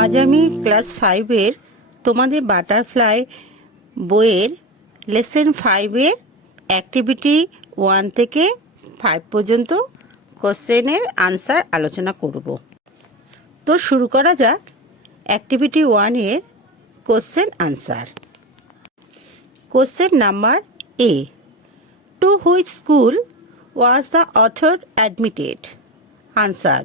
আজ আমি ক্লাস 5-এর তোমাদের বাটারফ্লাই বইয়ের লেসন 5-এর অ্যাক্টিভিটি 1 থেকে 5 পর্যন্ত কোশ্চেনের আনসার আলোচনা করব। তো শুরু করা যাক অ্যাক্টিভিটি 1-এর question answer. Question number A. To which school was the author admitted? Answer.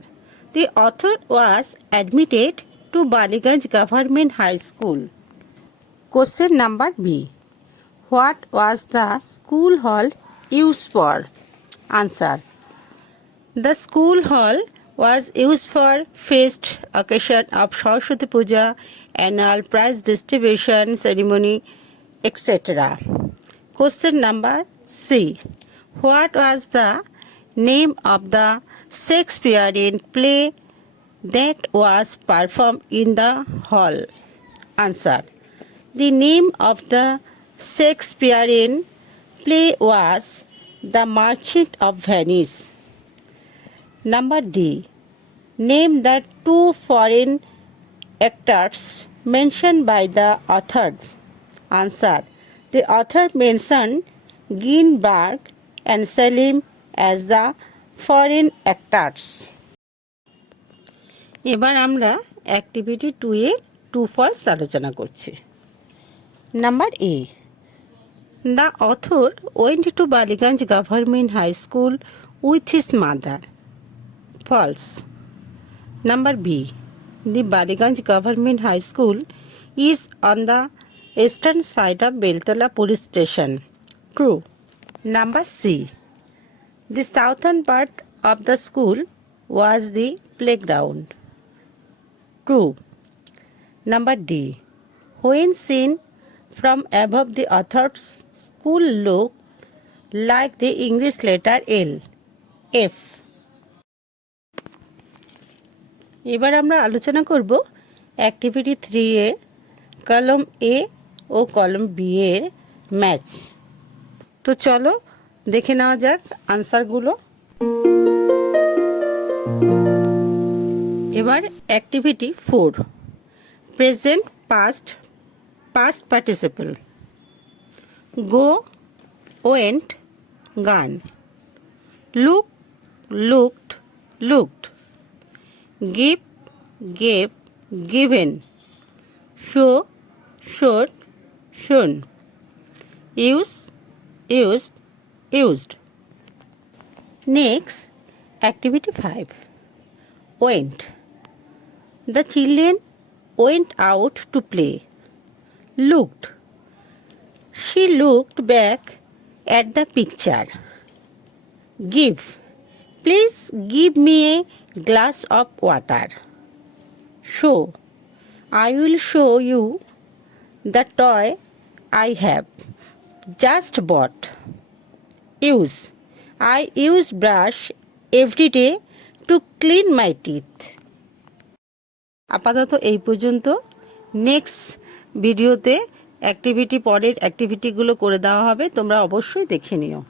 The author was admitted to Baliganj Government High School. Question number B. What was the school hall used for? Answer. The school hall was used for feast occasion of Saraswati Puja, annual prize distribution ceremony, etc. Question number C. What was the name of the Shakespearean play that was performed in the hall? Answer. The name of the Shakespearean play was The Merchant of Venice. Number D. Name the 2 foreign actors mentioned by the author. Answer. The author mentioned Greenberg and Selim as the foreign actors. এবার আমরা activity 2-এর true false আলোচনা করছি। Number A. The author went to Baliganj Government High School with his mother. False. Number B. The Baliganj Government High School is on the eastern side of Beltala Police Station. True. Number C. The southern part of the school was the playground. True. Number D. When seen from above, the author's school looked like the English letter L. F. এবার আমরা আলোচনা করব activity 3 এর কলম A ও কলম B এর match. তো চলো দেখে নেওয়া যাক আনসারগুলো। এবার অ্যাক্টিভিটি 4 প্রেজেন্ট পাস্ট পার্টিসিপল। গো, ওয়েন্ট, গান। Look, looked, looked. give, gave, given. show, showed, shown. use, used, used. Next, activity 5. Went. The children went out to play. Looked. She looked back at the picture. Give. Please give me a glass of water. Show. I will show you the toy I have just bought. Use. I use brush every day to clean my teeth. আপাতত এই পর্যন্ত। Next ভিডিওতে পরের অ্যাক্টিভিটিগুলো করে দেওয়া হবে, তোমরা অবশ্যই দেখে নিও।